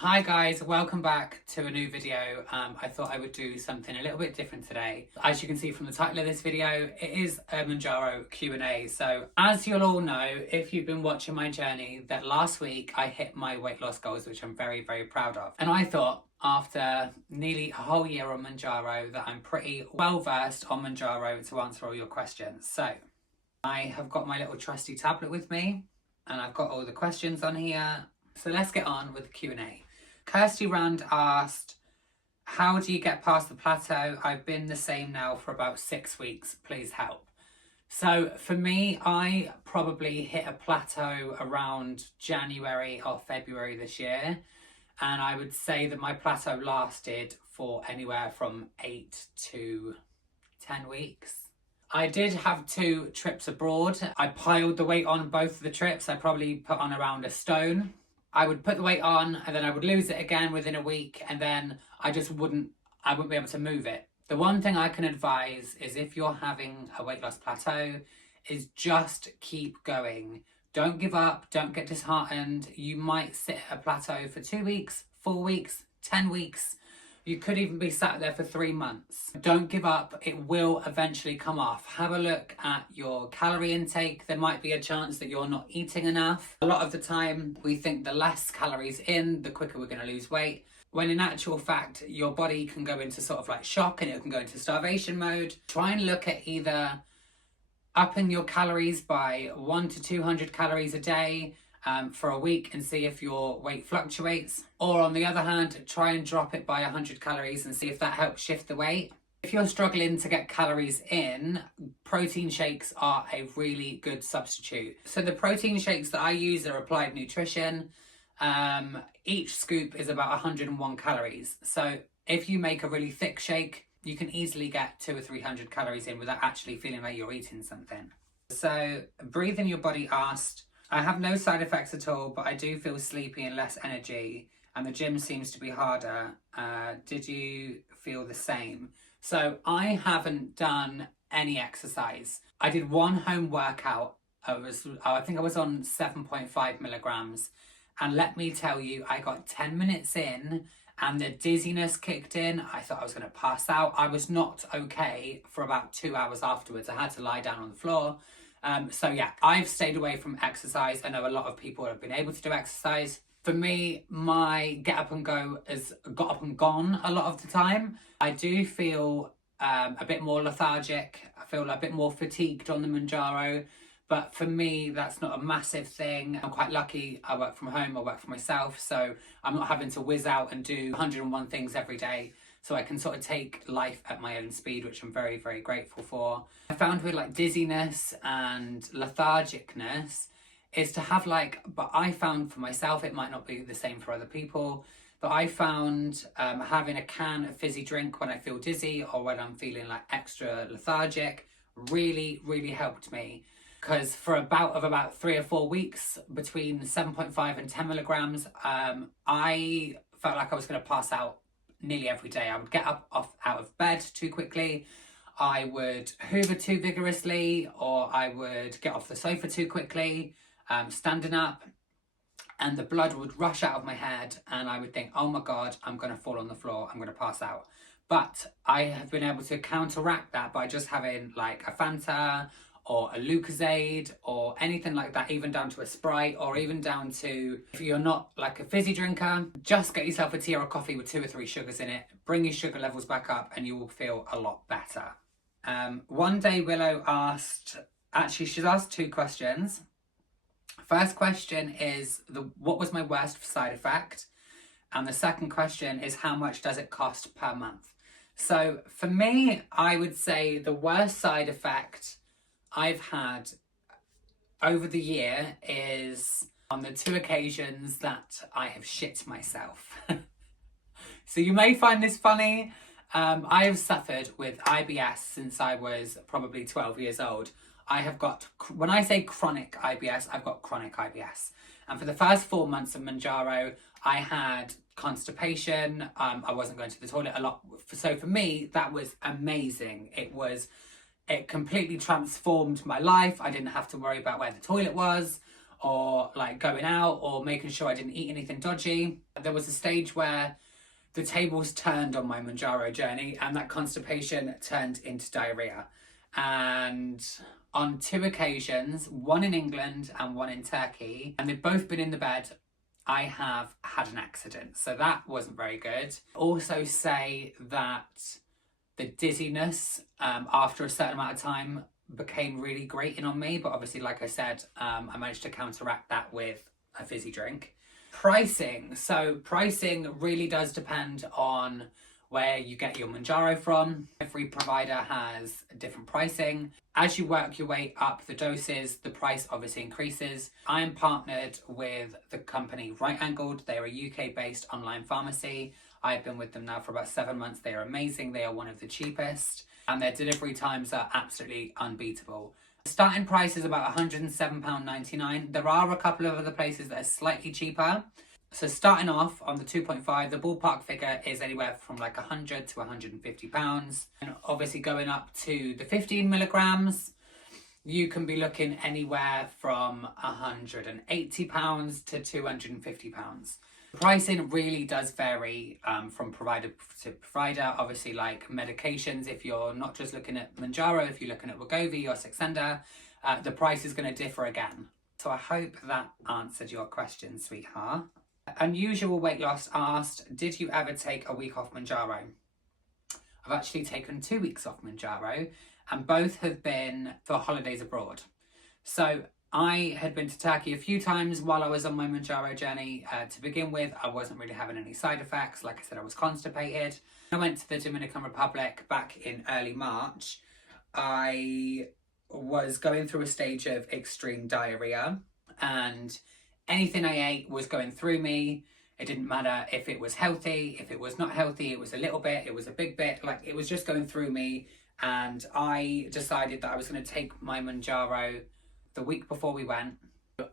Hi guys, welcome back to a new video. I thought I would do something a little bit different today. As you can see from the title of this video, it is a Mounjaro Q&A. So as you'll all know, if you've been watching my journey, that last week I hit my weight loss goals, which I'm very, very proud of. And I thought after nearly a whole year on Mounjaro that I'm pretty well versed on Mounjaro to answer all your questions. So I have got my little trusty tablet with me and I've got all the questions on here. So let's get on with the Q&A. Kirsty Rand asked, how do you get past the plateau? I've been the same now for about 6 weeks. Please help. So for me, I probably hit a plateau around January or February this year. And I would say that my plateau lasted for anywhere from 8 to 10 weeks. I did have 2 trips abroad. I piled the weight on both of the trips. I probably put on around a stone. I would put the weight on and then I would lose it again within a week, and then I wouldn't be able to move it. The one thing I can advise is if you're having a weight loss plateau is just keep going. Don't give up, don't get disheartened. You might sit at a plateau for 2 weeks, 4 weeks, 10 weeks. You could even be sat there for 3 months. Don't give up, it will eventually come off. Have a look at your calorie intake. There might be a chance that you're not eating enough. A lot of the time, we think the less calories in, the quicker we're gonna lose weight. When in actual fact, your body can go into sort of like shock and it can go into starvation mode. Try and look at either upping your calories by 100 to 200 calories a day, for a week and see if your weight fluctuates, or on the other hand try and drop it by 100 calories and see if that helps shift the weight. If you're struggling to get calories in, protein shakes are a really good substitute. So the protein shakes that I use are Applied Nutrition. Each scoop is about 101 calories, so if you make a really thick shake you can easily get 200 or 300 calories in without actually feeling like you're eating something. So Breathe in Your Body asked, I have no side effects at all, but I do feel sleepy and less energy, and the gym seems to be harder. Did you feel the same? So I haven't done any exercise. I did one home workout. I think I was on 7.5 milligrams. And let me tell you, I got 10 minutes in and the dizziness kicked in. I thought I was going to pass out. I was not okay for about 2 hours afterwards. I had to lie down on the floor. So yeah, I've stayed away from exercise. I know a lot of people have been able to do exercise. For me, my get up and go has got up and gone a lot of the time. I do feel a bit more lethargic. I feel a bit more fatigued on the Mounjaro. But for me, that's not a massive thing. I'm quite lucky. I work from home, I work for myself. So I'm not having to whiz out and do 101 things every day. So I can sort of take life at my own speed, which I'm very, very grateful for. I found with like dizziness and lethargicness is to have but I found for myself, it might not be the same for other people, but I found having a can of fizzy drink when I feel dizzy or when I'm feeling like extra lethargic really, really helped me. Because for about 3 or 4 weeks, between 7.5 and 10 milligrams, I felt like I was going to pass out nearly every day. I would get out of bed too quickly, I would hoover too vigorously, or I would get off the sofa too quickly, standing up, and the blood would rush out of my head and I would think, oh my God, I'm going to fall on the floor, I'm going to pass out. But I have been able to counteract that by just having like a Fanta or a Lucozade or anything like that, even down to a Sprite, or even down to, if you're not like a fizzy drinker, just get yourself a tea or a coffee with 2 or 3 sugars in it, bring your sugar levels back up and you will feel a lot better. One Day Willow asked, actually she's asked 2 questions. First question is, what was my worst side effect? And the second question is, how much does it cost per month? So for me, I would say the worst side effect I've had over the year is on the 2 occasions that I have shit myself. So you may find this funny. I have suffered with IBS since I was probably 12 years old. I have got, when I say chronic IBS, I've got chronic IBS. And for the first 4 months of Mounjaro, I had constipation. I wasn't going to the toilet a lot. So for me, that was amazing. It completely transformed my life. I didn't have to worry about where the toilet was or like going out or making sure I didn't eat anything dodgy. There was a stage where the tables turned on my Mounjaro journey and that constipation turned into diarrhea. And on 2 occasions, one in England and one in Turkey, and they've both been in the bed, I have had an accident. So that wasn't very good. Also say that the dizziness after a certain amount of time became really grating on me. But obviously, like I said, I managed to counteract that with a fizzy drink. Pricing. So pricing really does depend on where you get your Mounjaro from. Every provider has a different pricing. As you work your way up the doses, the price obviously increases. I am partnered with the company Right Angled. They are a UK-based online pharmacy. I've been with them now for about 7 months. They are amazing. They are one of the cheapest, and their delivery times are absolutely unbeatable. The starting price is about £107.99. There are a couple of other places that are slightly cheaper. So starting off on the 2.5, the ballpark figure is anywhere from like £100 to £150. And obviously going up to the 15 milligrams, you can be looking anywhere from £180 to £250. Pricing really does vary from provider to provider. Obviously, like medications, if you're not just looking at Mounjaro, if you're looking at Wegovy or Saxenda, the price is going to differ again. So I hope that answered your question, sweetheart. Unusual weight loss asked, did you ever take a week off Mounjaro? I've actually taken 2 weeks off Mounjaro, and both have been for holidays abroad. So I had been to Turkey a few times while I was on my Mounjaro journey. To begin with, I wasn't really having any side effects. Like I said, I was constipated. I went to the Dominican Republic back in early March. I was going through a stage of extreme diarrhea, and anything I ate was going through me. It didn't matter if it was healthy, if it was not healthy, it was a little bit, it was a big bit, like it was just going through me. And I decided that I was going to take my Mounjaro the week before we went.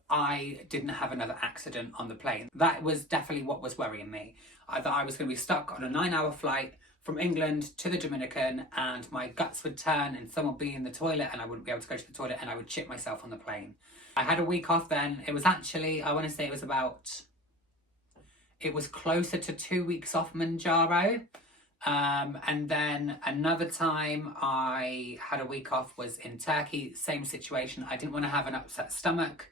I didn't have another accident on the plane. That was definitely what was worrying me. I thought I was going to be stuck on a 9-hour flight from England to the Dominican, and my guts would turn and someone would be in the toilet and I wouldn't be able to go to the toilet and I would shit myself on the plane. I had a week off then. It was actually, I want to say it was closer to 2 weeks off Mounjaro. And then another time I had a week off was in Turkey. Same situation. I didn't want to have an upset stomach.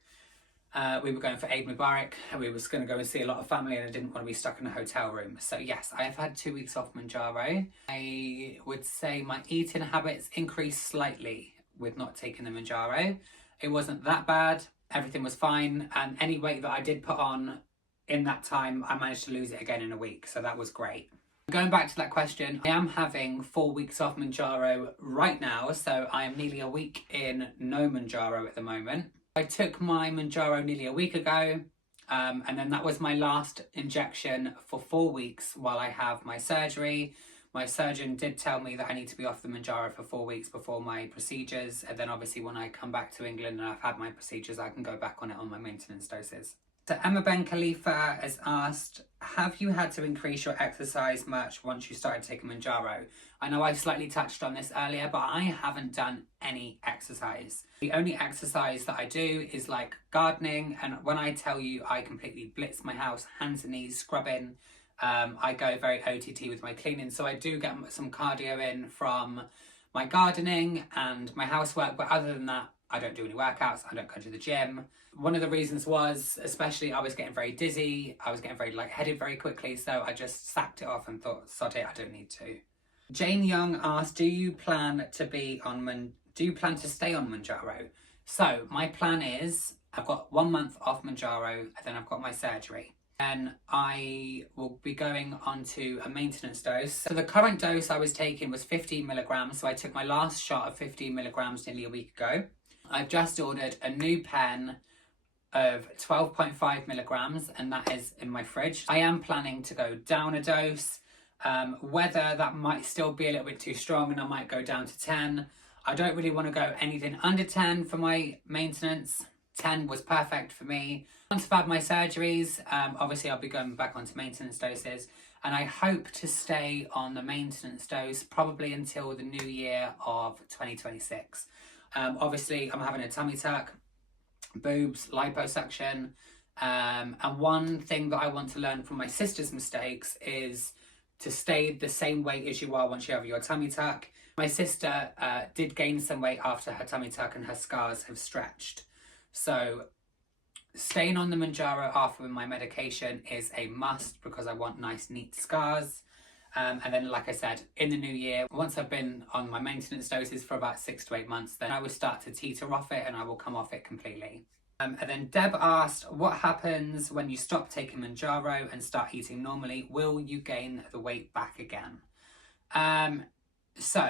We were going for Eid Mubarak. We was going to go and see a lot of family, and I didn't want to be stuck in a hotel room. So yes, I have had 2 weeks off Mounjaro. I would say my eating habits increased slightly with not taking the Mounjaro. It wasn't that bad. Everything was fine. And any weight that I did put on in that time, I managed to lose it again in a week. So that was great. Going back to that question, I am having 4 weeks off Mounjaro right now. So I am nearly a week in no Mounjaro at the moment. I took my Mounjaro nearly a week ago. And then that was my last injection for 4 weeks while I have my surgery. My surgeon did tell me that I need to be off the Mounjaro for 4 weeks before my procedures. And then obviously when I come back to England and I've had my procedures, I can go back on it on my maintenance doses. So Emma Ben Khalifa has asked, have you had to increase your exercise much once you started taking Mounjaro? I know I slightly touched on this earlier, but I haven't done any exercise. The only exercise that I do is like gardening. And when I tell you I completely blitz my house, hands and knees, scrubbing, I go very OTT with my cleaning. So I do get some cardio in from my gardening and my housework. But other than that, I don't do any workouts. I don't go to the gym. One of the reasons was, especially, I was getting very dizzy. I was getting very lightheaded very quickly. So I just sacked it off and thought, sod it, I don't need to. Jane Young asked, do you plan to stay on Mounjaro? So my plan is, I've got 1 month off Mounjaro, and then I've got my surgery. And I will be going on to a maintenance dose. So the current dose I was taking was 15 milligrams. So I took my last shot of 15 milligrams nearly a week ago. I've just ordered a new pen of 12.5 milligrams, and that is in my fridge. I am planning to go down a dose. Whether that might still be a little bit too strong and I might go down to 10. I don't really want to go anything under 10 for my maintenance. 10 was perfect for me. Once I've had my surgeries, obviously I'll be going back onto maintenance doses, and I hope to stay on the maintenance dose probably until the new year of 2026. Obviously I'm having a tummy tuck, boobs, liposuction. And one thing that I want to learn from my sister's mistakes is to stay the same weight as you are once you have your tummy tuck. My sister did gain some weight after her tummy tuck and her scars have stretched. So staying on the Mounjaro after my medication is a must because I want nice, neat scars. And then, like I said, in the new year, once I've been on my maintenance doses for about 6 to 8 months, then I will start to teeter off it and I will come off it completely. And then Deb asked, what happens when you stop taking Mounjaro and start eating normally? Will you gain the weight back again? So,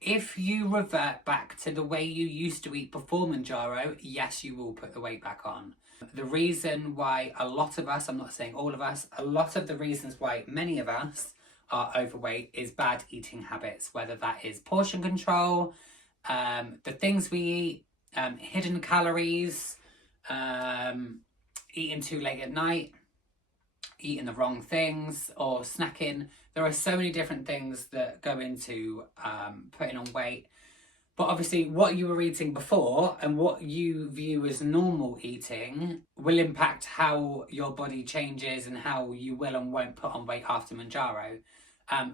if you revert back to the way you used to eat before Mounjaro, yes, you will put the weight back on. The reason why a lot of us, I'm not saying all of us, a lot of the reasons why many of us are overweight is bad eating habits, whether that is portion control, the things we eat, hidden calories, eating too late at night, eating the wrong things, or snacking. There are so many different things that go into putting on weight. But obviously what you were eating before and what you view as normal eating will impact how your body changes and how you will and won't put on weight after Mounjaro.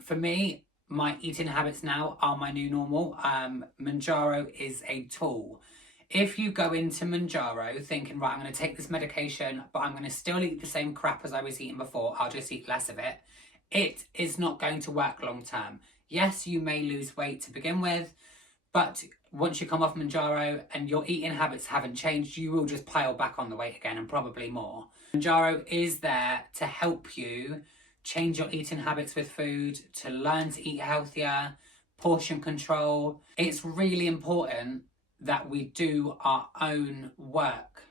For me, my eating habits now are my new normal. Mounjaro is a tool. If you go into Mounjaro thinking, right, I'm going to take this medication, but I'm going to still eat the same crap as I was eating before, I'll just eat less of it, it is not going to work long term. Yes, you may lose weight to begin with, but once you come off Mounjaro and your eating habits haven't changed, you will just pile back on the weight again and probably more. Mounjaro is there to help you change your eating habits with food, to learn to eat healthier, portion control. It's really important that we do our own work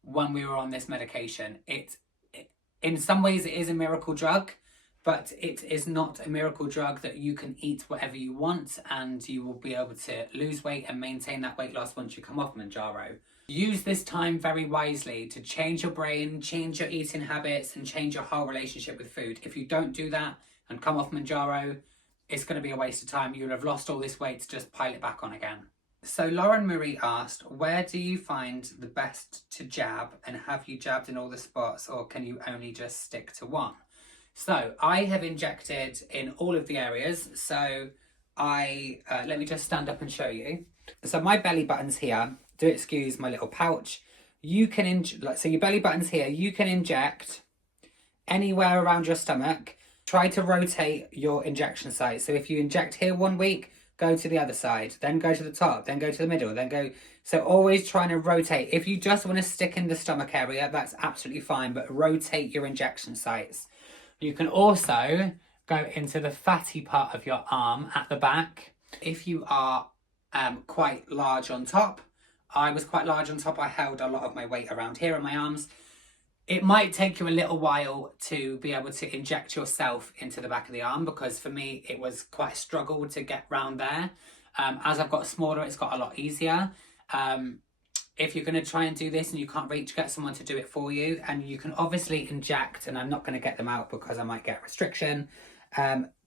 when we were on this medication. In some ways it is a miracle drug, but it is not a miracle drug that you can eat whatever you want and you will be able to lose weight and maintain that weight loss once you come off Mounjaro. Use this time very wisely to change your brain, change your eating habits, and change your whole relationship with food. If you don't do that and come off Mounjaro, it's going to be a waste of time. You'll have lost all this weight to just pile it back on again. So Lauren Marie asked, where do you find the best to jab, and have you jabbed in all the spots, or can you only just stick to one? So I have injected in all of the areas. So let me just stand up and show you. So my belly button's here. Do excuse my little pouch. You can, so your belly button's here. You can inject anywhere around your stomach. Try to rotate your injection site. So if you inject here 1 week, go to the other side, then go to the top, then go to the middle, then go. So always trying to rotate. If you just want to stick in the stomach area, that's absolutely fine, but rotate your injection sites. You can also go into the fatty part of your arm at the back. If you are quite large on top, I was quite large on top, I held a lot of my weight around here on my arms. It might take you a little while to be able to inject yourself into the back of the arm, because for me it was quite a struggle to get round there. As I've got smaller, it's got a lot easier. If you're going to try and do this and you can't reach, get someone to do it for you. And you can obviously inject, and I'm not going to get them out because I might get restriction.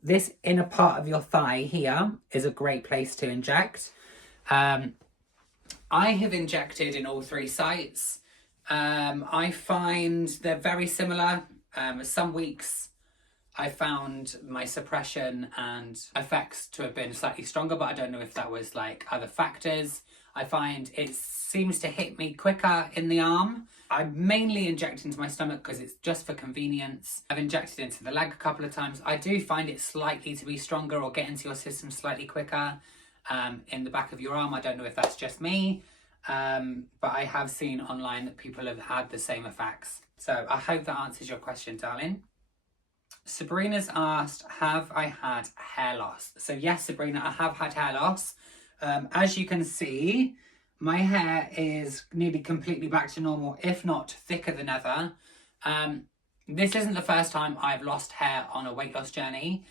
This inner part of your thigh here is a great place to inject. I have injected in all 3 sites. I find they're very similar. Some weeks I found my suppression and effects to have been slightly stronger, but I don't know if that was like other factors. I find it seems to hit me quicker in the arm. I mainly inject into my stomach because it's just for convenience. I've injected into the leg a couple of times. I do find it slightly to be stronger or get into your system slightly quicker in the back of your arm. I don't know if that's just me. But I have seen online that people have had the same effects. So I hope that answers your question, darling. Sabrina's asked, have I had hair loss? So yes, Sabrina, I have had hair loss. As you can see, my hair is nearly completely back to normal, if not thicker than ever. This isn't the first time I've lost hair on a weight loss journey.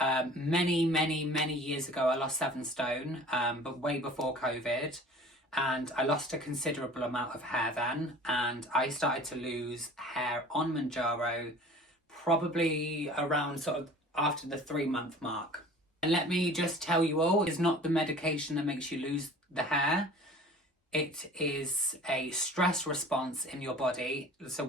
Many years ago, I lost 7 stone, but way before COVID. And I lost a considerable amount of hair then, and I started to lose hair on Mounjaro probably around sort of after the 3-month mark. And let me just tell you all, it's not the medication that makes you lose the hair. It is a stress response in your body. So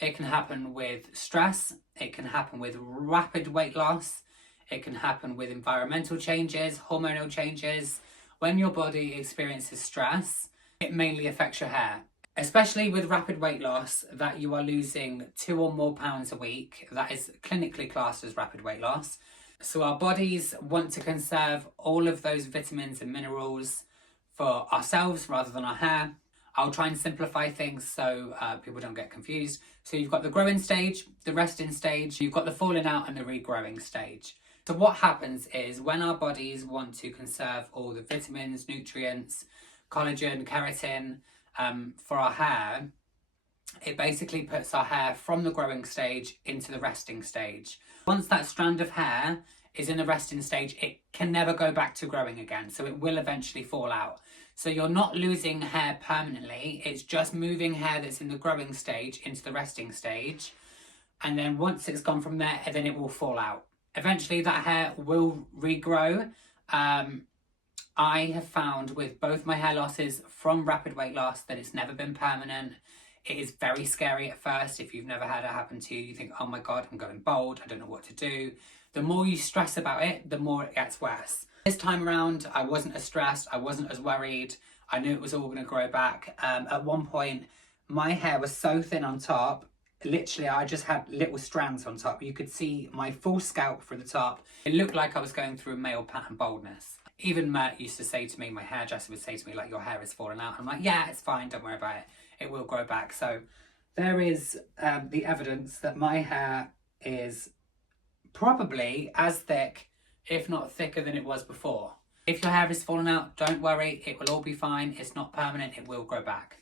it can happen with stress, it can happen with rapid weight loss, it can happen with environmental changes, hormonal changes. When your body experiences stress, it mainly affects your hair. Especially with rapid weight loss, that you are losing 2 or more pounds a week, that is clinically classed as rapid weight loss. So our bodies want to conserve all of those vitamins and minerals for ourselves rather than our hair. I'll try and simplify things so people don't get confused. So you've got the growing stage, the resting stage, you've got the falling out and the regrowing stage. So what happens is when our bodies want to conserve all the vitamins, nutrients, collagen, keratin for our hair, it basically puts our hair from the growing stage into the resting stage. Once that strand of hair is in the resting stage, it can never go back to growing again. So it will eventually fall out. So you're not losing hair permanently. It's just moving hair that's in the growing stage into the resting stage. And then once it's gone from there, then it will fall out. Eventually that hair will regrow. I have found with both my hair losses from rapid weight loss that it's never been permanent. It is very scary at first. If you've never had it happen to you, you think, oh my God, I'm going bald. I don't know what to do. The more you stress about it, the more it gets worse. This time around, I wasn't as stressed. I wasn't as worried. I knew it was all going to grow back. At one point, my hair was so thin on top. Literally, I just had little strands on top. You could see my full scalp from the top. It looked like I was going through a male pattern baldness. Even Mert used to say to me, my hairdresser would say to me, like, your hair is falling out. I'm like, yeah, it's fine. Don't worry about it. It will grow back. So there is the evidence that my hair is probably as thick, if not thicker than it was before. If your hair is falling out, don't worry. It will all be fine. It's not permanent. It will grow back.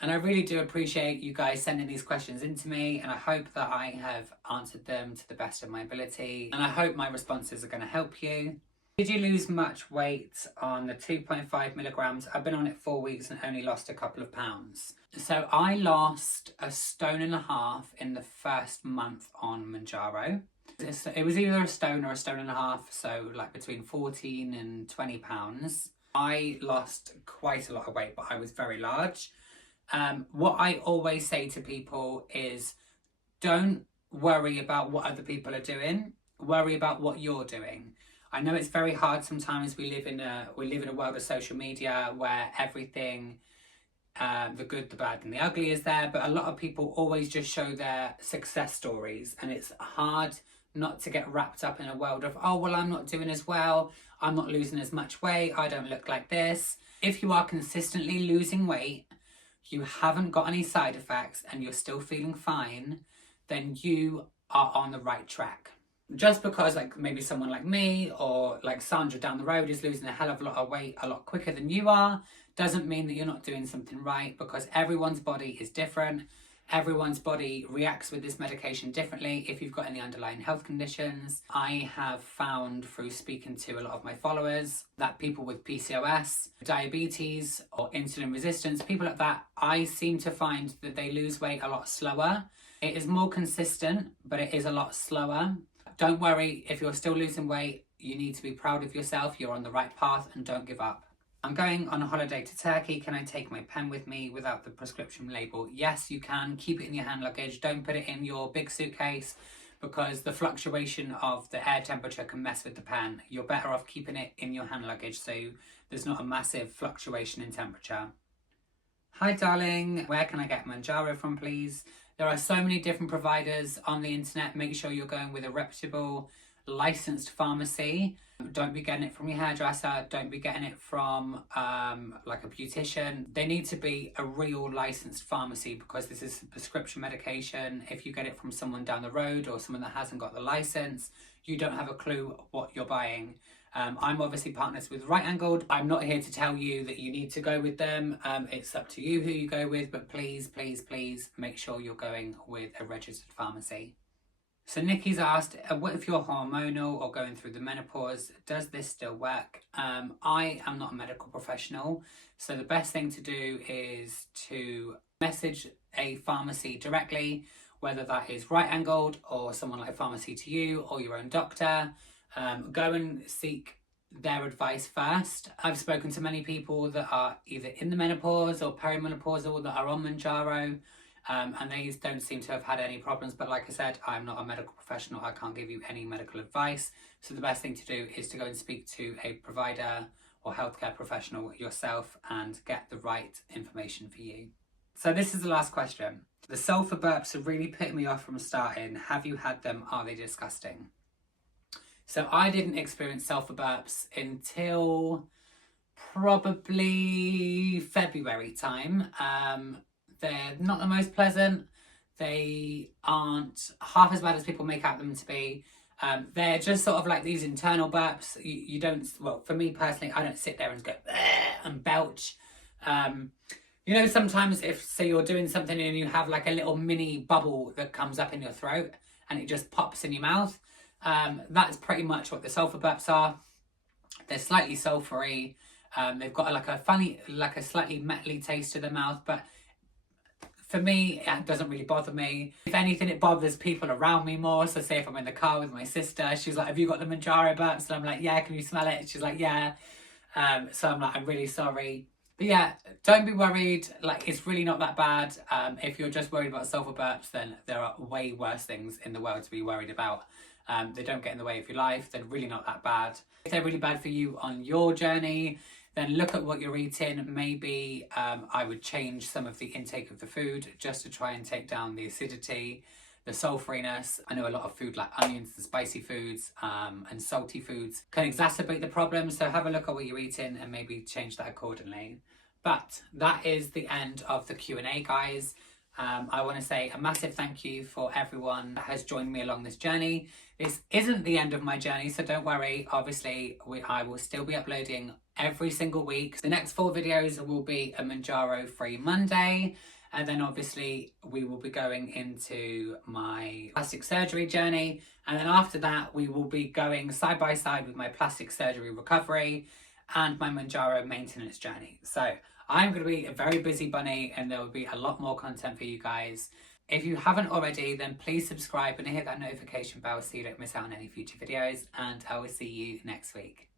And I really do appreciate you guys sending these questions in to me, and I hope that I have answered them to the best of my ability, and I hope my responses are going to help you. Did you lose much weight on the 2.5 milligrams? I've been on it 4 weeks and only lost a couple of pounds. So I lost 1.5 stone in the first month on Mounjaro. It was either 1 stone or 1.5 stone, so like between 14 and 20 pounds. I lost quite a lot of weight, but I was very large. What I always say to people is don't worry about what other people are doing, worry about what you're doing. I know it's very hard sometimes. We live in a world of social media where everything, the good, the bad and the ugly is there, but a lot of people always just show their success stories, and it's hard not to get wrapped up in a world of, oh, well, I'm not doing as well, I'm not losing as much weight, I don't look like this. If you are consistently losing weight, you haven't got any side effects and you're still feeling fine, then you are on the right track. Just because like maybe someone like me or like Sandra down the road is losing a hell of a lot of weight a lot quicker than you are, doesn't mean that you're not doing something right, because everyone's body is different. Everyone's body reacts with this medication differently if you've got any underlying health conditions. I have found through speaking to a lot of my followers that people with PCOS, diabetes or insulin resistance, people like that, I seem to find that they lose weight a lot slower. It is more consistent, but it is a lot slower. Don't worry, if you're still losing weight, you need to be proud of yourself. You're on the right path and don't give up. I'm going on a holiday to Turkey. Can I take my pen with me without the prescription label? Yes, you can. Keep it in your hand luggage. Don't put it in your big suitcase because the fluctuation of the air temperature can mess with the pen. You're better off keeping it in your hand luggage so there's not a massive fluctuation in temperature. Hi darling, where can I get Mounjaro from please? There are so many different providers on the internet. Make sure you're going with a reputable licensed pharmacy. Don't be getting it from your hairdresser. Don't be getting it from like a beautician. They need to be a real licensed pharmacy because this is prescription medication. If you get it from someone down the road or someone that hasn't got the license, you don't have a clue what you're buying. I'm obviously partners with Right Angled. I'm not here to tell you that you need to go with them. It's up to you who you go with, but please, please, please make sure you're going with a registered pharmacy. So Nikki's asked, what if you're hormonal or going through the menopause? Does this still work? I am not a medical professional, so the best thing to do is to message a pharmacy directly, whether that is Right Angled or someone like Pharmacy to You or your own doctor. Go and seek their advice first. I've spoken to many people that are either in the menopause or perimenopausal that are on Mounjaro, and they don't seem to have had any problems. But like I said, I'm not a medical professional. I can't give you any medical advice. So the best thing to do is to go and speak to a provider or healthcare professional yourself and get the right information for you. So this is the last question. The sulfur burps have really put me off from starting. Have you had them? Are they disgusting? So I didn't experience sulfur burps until probably February time. They're not the most pleasant. They aren't half as bad as people make out them to be. They're just sort of like these internal burps. You don't, well, for me personally, I don't sit there and go and belch. You know, sometimes if, say, you're doing something and you have like a little mini bubble that comes up in your throat and it just pops in your mouth, that's pretty much what the sulfur burps are. They're slightly sulfury. They've got like a funny, like a slightly metally taste to the mouth, but for me, it doesn't really bother me. If anything, it bothers people around me more. So say if I'm in the car with my sister, she's like, have you got the Mounjaro burps? And I'm like, yeah, can you smell it? She's like, yeah. So I'm like, I'm really sorry. But yeah, don't be worried. Like, it's really not that bad. If you're just worried about sulfur burps, then there are way worse things in the world to be worried about. They don't get in the way of your life. They're really not that bad. If they're really bad for you on your journey, then look at what you're eating. Maybe I would change some of the intake of the food just to try and take down the acidity, the sulfuriness. I know a lot of food like onions and spicy foods and salty foods can exacerbate the problem. So have a look at what you're eating and maybe change that accordingly. But that is the end of the Q&A, guys. I want to say a massive thank you for everyone that has joined me along this journey. This isn't the end of my journey, so don't worry. Obviously, I will still be uploading every single week. The next 4 videos will be a Mounjaro free Monday. And then obviously we will be going into my plastic surgery journey. And then after that, we will be going side by side with my plastic surgery recovery and my Mounjaro maintenance journey. So I'm going to be a very busy bunny and there will be a lot more content for you guys. If you haven't already, then please subscribe and hit that notification bell so you don't miss out on any future videos. And I will see you next week.